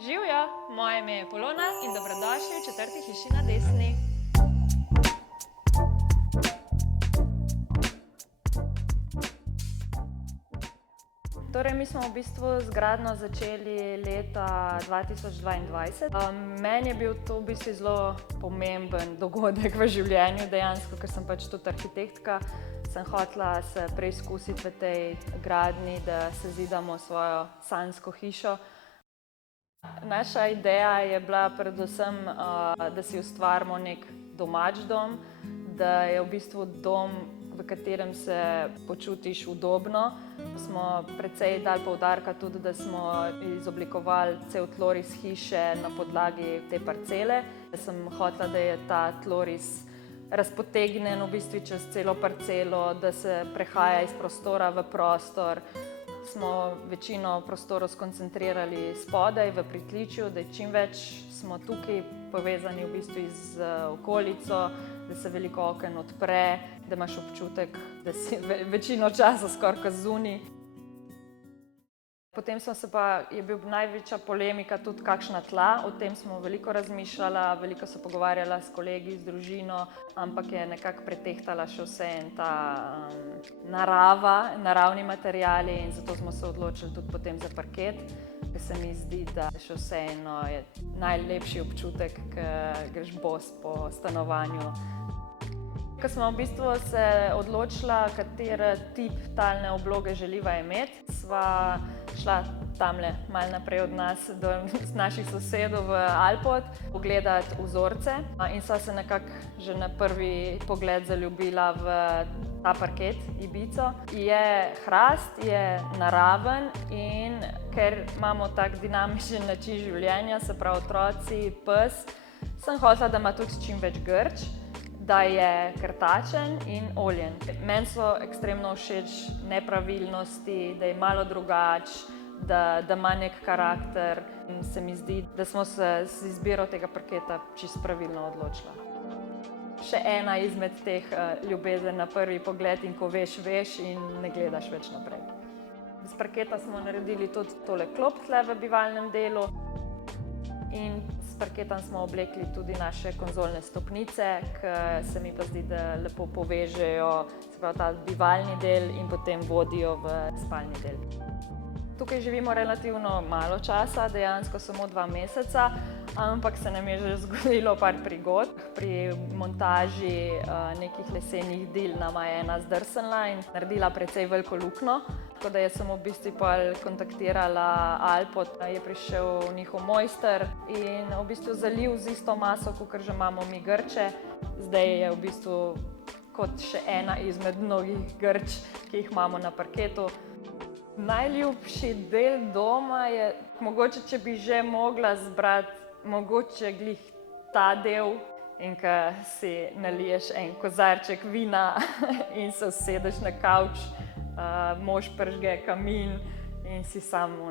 Živjo, moje ime je Polona in dobrodošli v četrti hiši na desni. Torej, mi smo v bistvu z gradnjo začeli leta 2022. Meni je bil to v bistvu zelo pomemben dogodek v življenju dejansko, ker sem pač tudi arhitektka. Sem hotela se preizkusiti v tej gradnji, da sezidamo svojo sanjsko hišo. Naša ideja je bila predvsem, da si ustvarimo nek domač dom, da je v bistvu dom, v katerem se počutiš udobno. Smo precej dali poudarka tudi, da smo izoblikovali cel tloris hiše na podlagi te parcele. Sem hotela, da je ta tloris razpotegnjen v bistvu čez celo parcelo, da se prehaja iz prostora v prostor. Smo večino prostorov skoncentrirali spodaj v pritličju, da čim več smo tukaj povezani v bistvu z okolico, da se veliko oken odpre, da imaš občutek, da si večino časa skoraj kot zunaj. Potem je bil največja polemika tudi kakšna tla, o tem smo veliko razmišljala, veliko se pogovarjala s kolegi, z družino, ampak je nekako pretehtala še vseeno ta naravni materiali in zato smo se odločili tudi potem za parket, ker se mi zdi, da še vseeno je najlepši občutek, ko greš bos po stanovanju. Ko smo v bistvu se odločila, kateri tip talne obloge želiva imeti, sva šla tamle malo naprej od nas, do naših sosedov v Alpot, pogledati vzorce in sva se nekako že na prvi pogled zaljubila v ta parket Ibizo. Je hrast, je naraven in ker imamo tak dinamičen način življenja, se pravi otroci, pes, sem hotela, da ima tudi čim več grč, da je krtačen in oljen. Meni so ekstremno všeč nepravilnosti, da je malo drugač, da ima nek karakter in se mi zdi, da smo se z izbiro tega parketa čisto pravilno odločila. Še ena izmed teh ljubezen na prvi pogled in ko veš in ne gledaš več naprej. Iz parketa smo naredili tudi tole klop tle v bivalnem delu in s parketom smo oblekli tudi naše konzolne stopnice, ki se mi pa zdi, da lepo povežejo, se pravi ta bivalni del in potem vodijo v spalni del. Tukaj živimo relativno malo časa, dejansko samo 2 meseca, ampak se nam je že zgodilo par prigod. Pri montaži nekih lesenih dil nama je ena zdrsnila in naredila precej veliko luknjo. Tako da jaz sem v bistvu kontaktirala Alpot, je prišel njihov mojster in v bistvu zalil z isto maso, kakor že imamo mi grče. Zdaj je v bistvu kot še ena izmed mnogih grč, ki jih imamo na parketu. Najljubši del doma je, mogoče če bi že mogla zbrati, mogoče glih ta del in ko si naliješ en kozarček vina in se usedeš na kavč, mož prižge kamin in si samo